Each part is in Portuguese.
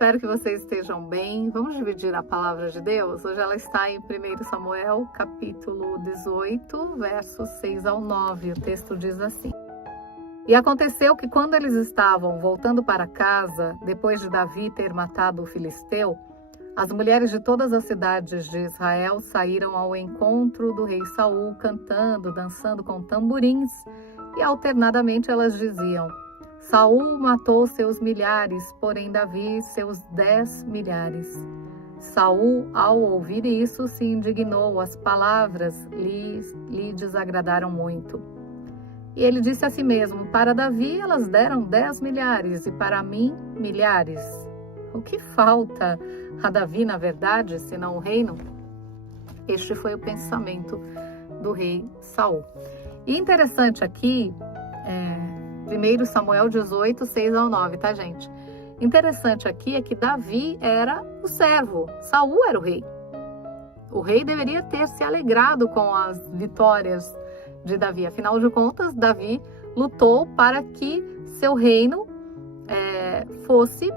Espero que vocês estejam bem. Vamos dividir a palavra de Deus? Hoje ela está em 1 Samuel, capítulo 18, versos 6 ao 9. O texto diz assim: E aconteceu que quando eles estavam voltando para casa, depois de Davi ter matado o filisteu, as mulheres de todas as cidades de Israel saíram ao encontro do rei Saul, cantando, dançando com tamborins, e alternadamente elas diziam: Saul matou seus milhares, porém Davi seus 10 milhares. Saul, ao ouvir isso, se indignou, as palavras lhe desagradaram muito. E ele disse a si mesmo: Para Davi elas deram 10 milhares, e para mim, milhares. O que falta a Davi, na verdade, senão o reino? Este foi o pensamento do rei Saul. E interessante aqui, 1 Samuel 18, 6 ao 9, tá, gente? Interessante aqui é que Davi era o servo, Saul era o rei. O rei deveria ter se alegrado com as vitórias de Davi. Afinal de contas, Davi lutou para que seu reino fosse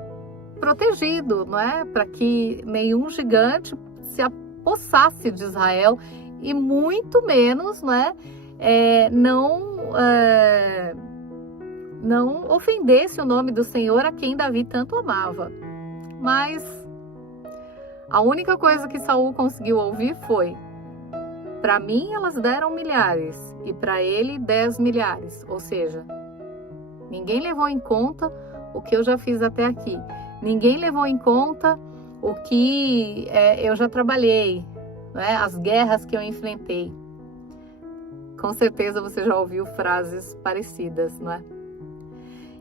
protegido, não é? Para que nenhum gigante se apossasse de Israel e muito menos, não é? Não ofendesse o nome do Senhor a quem Davi tanto amava. Mas a única coisa que Saul conseguiu ouvir foi: para mim elas deram milhares e para ele 10 milhares. Ou seja, ninguém levou em conta o que eu já fiz até aqui. Ninguém levou em conta o que eu já trabalhei, né? As guerras que eu enfrentei. Com certeza você já ouviu frases parecidas, não é?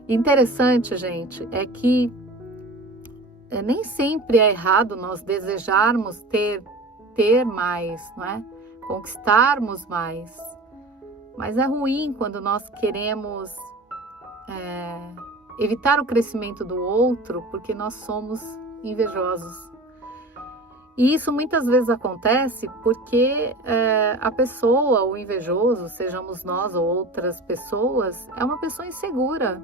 Interessante, gente, é que nem sempre é errado nós desejarmos ter mais, não é? Conquistarmos mais. Mas é ruim quando nós queremos evitar o crescimento do outro porque nós somos invejosos. E isso muitas vezes acontece porque a pessoa, o invejoso, sejamos nós ou outras pessoas, é uma pessoa insegura,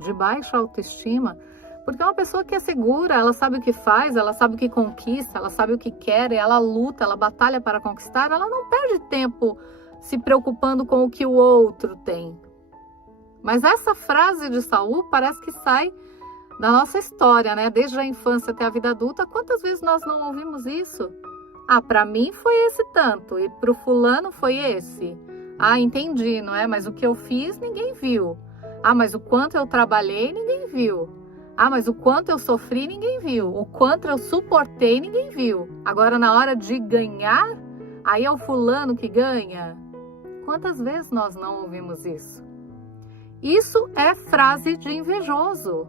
de baixa autoestima, porque é uma pessoa que é segura, ela sabe o que faz, ela sabe o que conquista, ela sabe o que quer, ela luta, ela batalha para conquistar, ela não perde tempo se preocupando com o que o outro tem. Mas essa frase de Saul parece que sai da nossa história, né? Desde a infância até a vida adulta, quantas vezes nós não ouvimos isso? Ah, para mim foi esse tanto, e para o fulano foi esse. Ah, entendi, não é? Mas o que eu fiz, ninguém viu. Ah, mas o quanto eu trabalhei, ninguém viu. Ah, mas o quanto eu sofri, ninguém viu. O quanto eu suportei, ninguém viu. Agora, na hora de ganhar, aí é o fulano que ganha. Quantas vezes nós não ouvimos isso? Isso é frase de invejoso.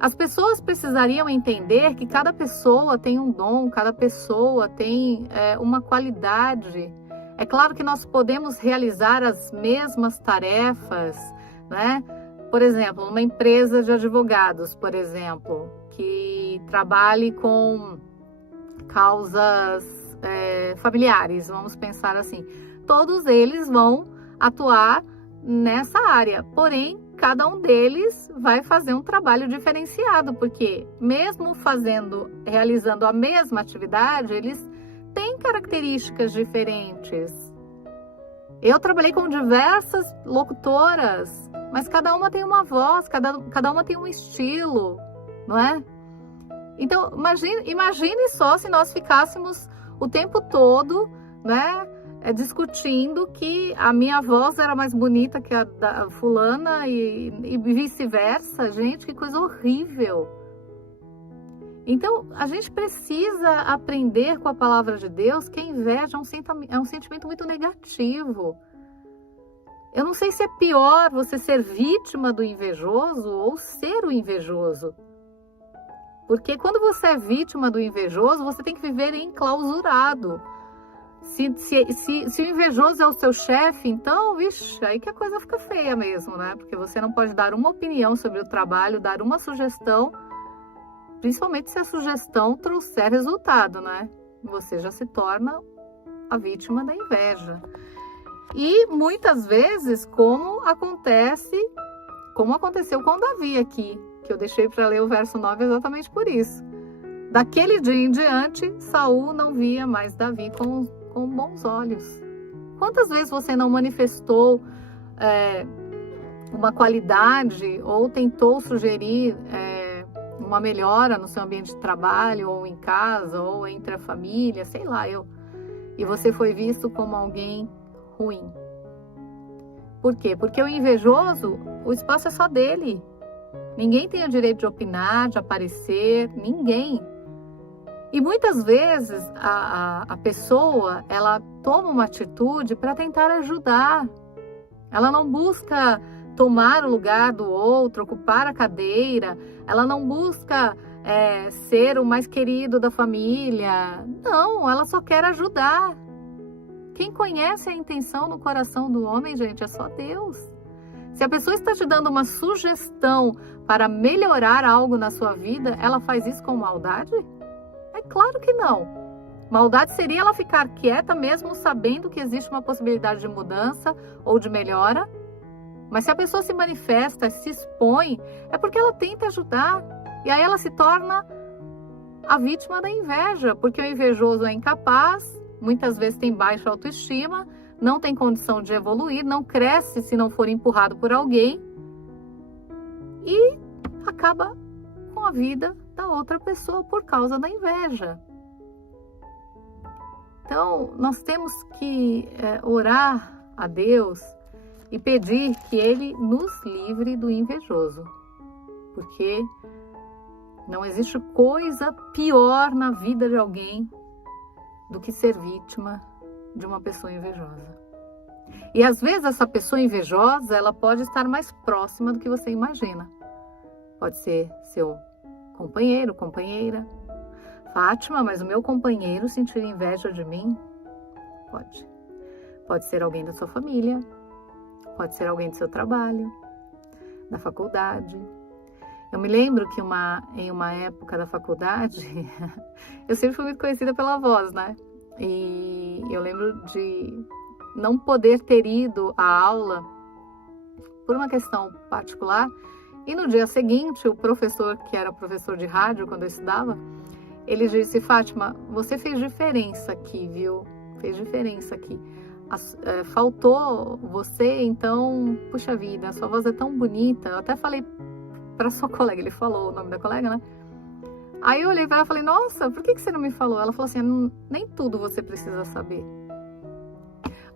As pessoas precisariam entender que cada pessoa tem um dom, cada pessoa tem uma qualidade. É claro que nós podemos realizar as mesmas tarefas, né? Por exemplo, uma empresa de advogados, por exemplo, que trabalhe com causas familiares, vamos pensar assim. Todos eles vão atuar nessa área, porém, cada um deles vai fazer um trabalho diferenciado, porque mesmo realizando a mesma atividade, eles têm características diferentes. Eu trabalhei com diversas locutoras, mas cada uma tem uma voz, cada uma tem um estilo, não é? Então, imagine só se nós ficássemos o tempo todo, né, discutindo que a minha voz era mais bonita que a da fulana e vice-versa. Gente, que coisa horrível. Então, a gente precisa aprender com a palavra de Deus que a inveja é um sentimento muito negativo. Eu não sei se é pior você ser vítima do invejoso ou ser o invejoso. Porque quando você é vítima do invejoso, você tem que viver enclausurado. Se o invejoso é o seu chefe, então, vixe, aí que a coisa fica feia mesmo, né? Porque você não pode dar uma opinião sobre o trabalho, dar uma sugestão, principalmente se a sugestão trouxer resultado, né? Você já se torna a vítima da inveja. E muitas vezes, como aconteceu com Davi aqui, que eu deixei para ler o verso 9 exatamente por isso. Daquele dia em diante, Saul não via mais Davi com bons olhos. Quantas vezes você não manifestou uma qualidade ou tentou sugerir uma melhora no seu ambiente de trabalho, ou em casa, ou entre a família, sei lá, e você foi visto como alguém ruim? Por quê? Porque o invejoso, o espaço é só dele. Ninguém tem o direito de opinar, de aparecer, ninguém. E muitas vezes a pessoa, ela toma uma atitude para tentar ajudar. Ela não busca tomar o lugar do outro, ocupar a cadeira. Ela não busca ser o mais querido da família. Não, ela só quer ajudar. Quem conhece a intenção no coração do homem, gente, é só Deus. Se a pessoa está te dando uma sugestão para melhorar algo na sua vida, ela faz isso com maldade? É claro que não. Maldade seria ela ficar quieta mesmo sabendo que existe uma possibilidade de mudança ou de melhora. Mas se a pessoa se manifesta, se expõe, é porque ela tenta ajudar. E aí ela se torna a vítima da inveja, porque o invejoso é incapaz, muitas vezes tem baixa autoestima, não tem condição de evoluir, não cresce se não for empurrado por alguém e acaba com a vida da outra pessoa por causa da inveja. Então, nós temos que orar a Deus e pedir que Ele nos livre do invejoso, porque não existe coisa pior na vida de alguém do que ser vítima de uma pessoa invejosa. E às vezes essa pessoa invejosa, ela pode estar mais próxima do que você imagina. Pode ser seu companheiro, companheira. Fátima, mas o meu companheiro sentir inveja de mim? Pode. Pode ser alguém da sua família, pode ser alguém do seu trabalho, da faculdade. Eu me lembro que em uma época da faculdade, eu sempre fui muito conhecida pela voz, né? E eu lembro de não poder ter ido à aula por uma questão particular. E no dia seguinte, o professor, que era professor de rádio quando eu estudava, ele disse: Fátima, você fez diferença aqui, viu? Fez diferença aqui. Faltou você, então, puxa vida, a sua voz é tão bonita. Eu até falei para sua colega, ele falou o nome da colega, né? Aí eu olhei para ela e falei: nossa, por que você não me falou? Ela falou assim: nem tudo você precisa saber.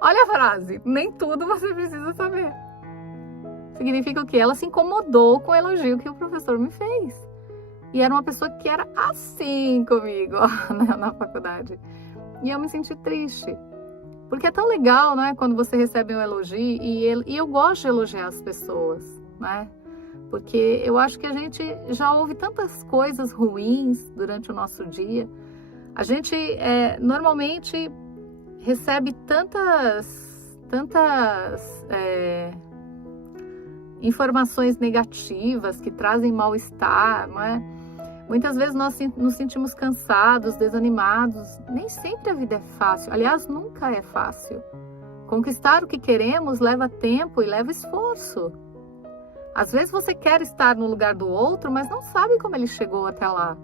Olha a frase, nem tudo você precisa saber. Significa o quê? Ela se incomodou com o elogio que o professor me fez. E era uma pessoa que era assim comigo na faculdade. E eu me senti triste. Porque é tão legal, né? Quando você recebe um elogio. E eu gosto de elogiar as pessoas, né? Porque eu acho que a gente já ouve tantas coisas ruins durante o nosso dia. A gente normalmente recebe tantas informações negativas que trazem mal-estar, não é? Muitas vezes nós nos sentimos cansados, desanimados. Nem sempre a vida é fácil. Aliás, nunca é fácil. Conquistar o que queremos leva tempo e leva esforço. Às vezes você quer estar no lugar do outro, mas não sabe como ele chegou até lá.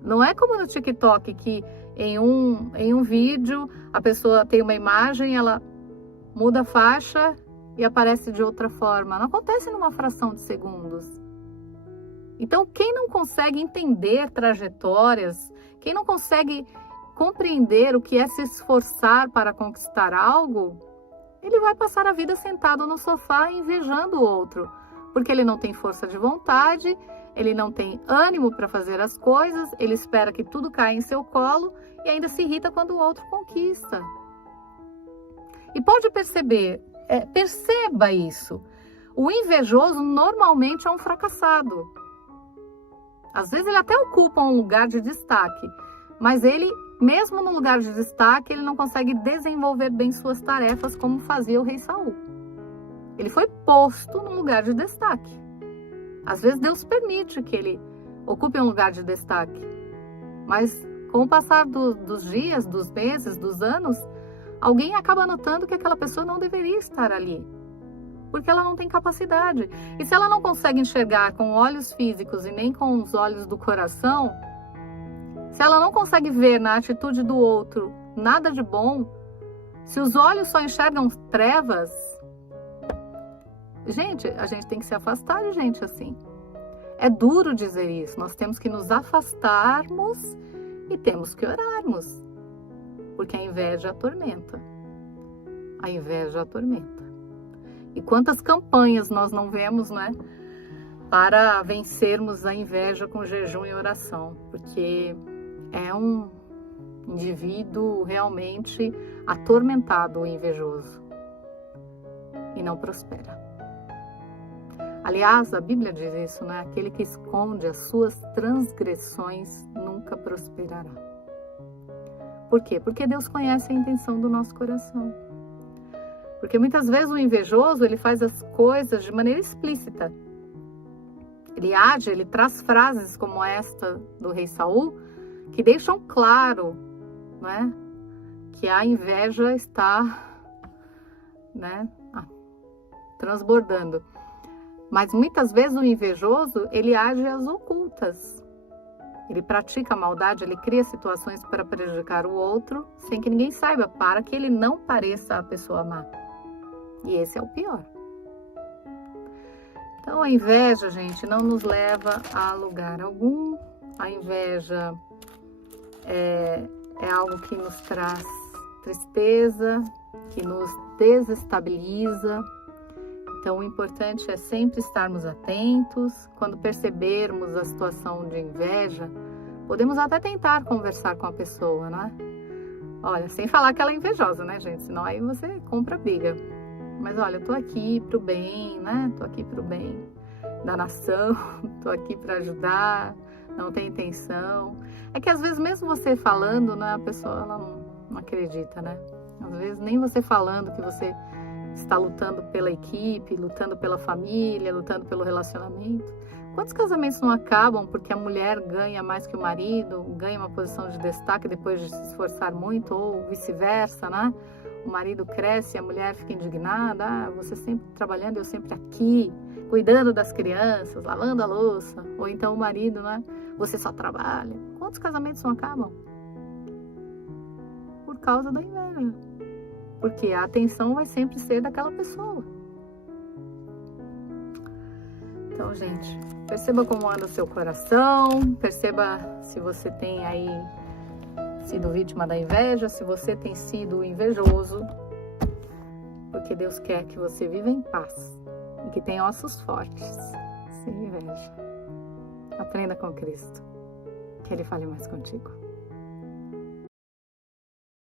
Não é como no TikTok, que em um vídeo a pessoa tem uma imagem, ela muda a faixa e aparece de outra forma. Não acontece numa fração de segundos. Então, quem não consegue entender trajetórias, quem não consegue compreender o que é se esforçar para conquistar algo, ele vai passar a vida sentado no sofá invejando o outro, porque ele não tem força de vontade, ele não tem ânimo para fazer as coisas, ele espera que tudo caia em seu colo e ainda se irrita quando o outro conquista. E pode perceber, perceba isso, o invejoso normalmente é um fracassado. Às vezes ele até ocupa um lugar de destaque, mas ele, mesmo no lugar de destaque, ele não consegue desenvolver bem suas tarefas como fazia o rei Saul. Ele foi posto num lugar de destaque. Às vezes Deus permite que ele ocupe um lugar de destaque, mas com o passar dos dias, dos meses, dos anos, alguém acaba notando que aquela pessoa não deveria estar ali. porque ela não tem capacidade. E se ela não consegue enxergar com olhos físicos e nem com os olhos do coração, se ela não consegue ver na atitude do outro nada de bom, se os olhos só enxergam trevas, gente, a gente tem que se afastar de gente assim. É duro dizer isso, nós temos que nos afastarmos e temos que orarmos, porque a inveja atormenta. A inveja atormenta. E quantas campanhas nós não vemos, né, para vencermos a inveja com jejum e oração, porque é um indivíduo realmente atormentado, o invejoso, e não prospera. Aliás, a Bíblia diz isso, né? Aquele que esconde as suas transgressões nunca prosperará. Por quê? Porque Deus conhece a intenção do nosso coração. Porque muitas vezes o invejoso, ele faz as coisas de maneira explícita. Ele age, ele traz frases como esta do rei Saul, que deixam claro, né, que a inveja está, né, transbordando. Mas muitas vezes o invejoso, ele age às ocultas. Ele pratica a maldade, ele cria situações para prejudicar o outro, sem que ninguém saiba, para que ele não pareça a pessoa má. E esse é o pior. Então a inveja, gente, não nos leva a lugar algum. A inveja é algo que nos traz tristeza, que nos desestabiliza. Então, o importante é sempre estarmos atentos. Quando percebermos a situação de inveja, podemos até tentar conversar com a pessoa, né? Olha, sem falar que ela é invejosa, né, gente? Senão aí você compra briga. Mas olha, eu tô aqui pro bem, né? Tô aqui pro bem da nação, tô aqui para ajudar, não tem intenção. É que às vezes mesmo você falando, né, a pessoa ela não acredita, né? Às vezes nem você falando que você está lutando pela equipe, lutando pela família, lutando pelo relacionamento. Quantos casamentos não acabam porque a mulher ganha mais que o marido, ganha uma posição de destaque depois de se esforçar muito, ou vice-versa, né? O marido cresce e a mulher fica indignada. Ah, você sempre trabalhando, eu sempre aqui, cuidando das crianças, lavando a louça. Ou então o marido, né? Você só trabalha. Quantos casamentos não acabam? Por causa da inveja. Porque a atenção vai sempre ser daquela pessoa. Então, gente, perceba como anda o seu coração, perceba se você tem aí sido vítima da inveja, se você tem sido invejoso, porque Deus quer que você viva em paz e que tenha ossos fortes, sem inveja. Aprenda com Cristo, que Ele fale mais contigo.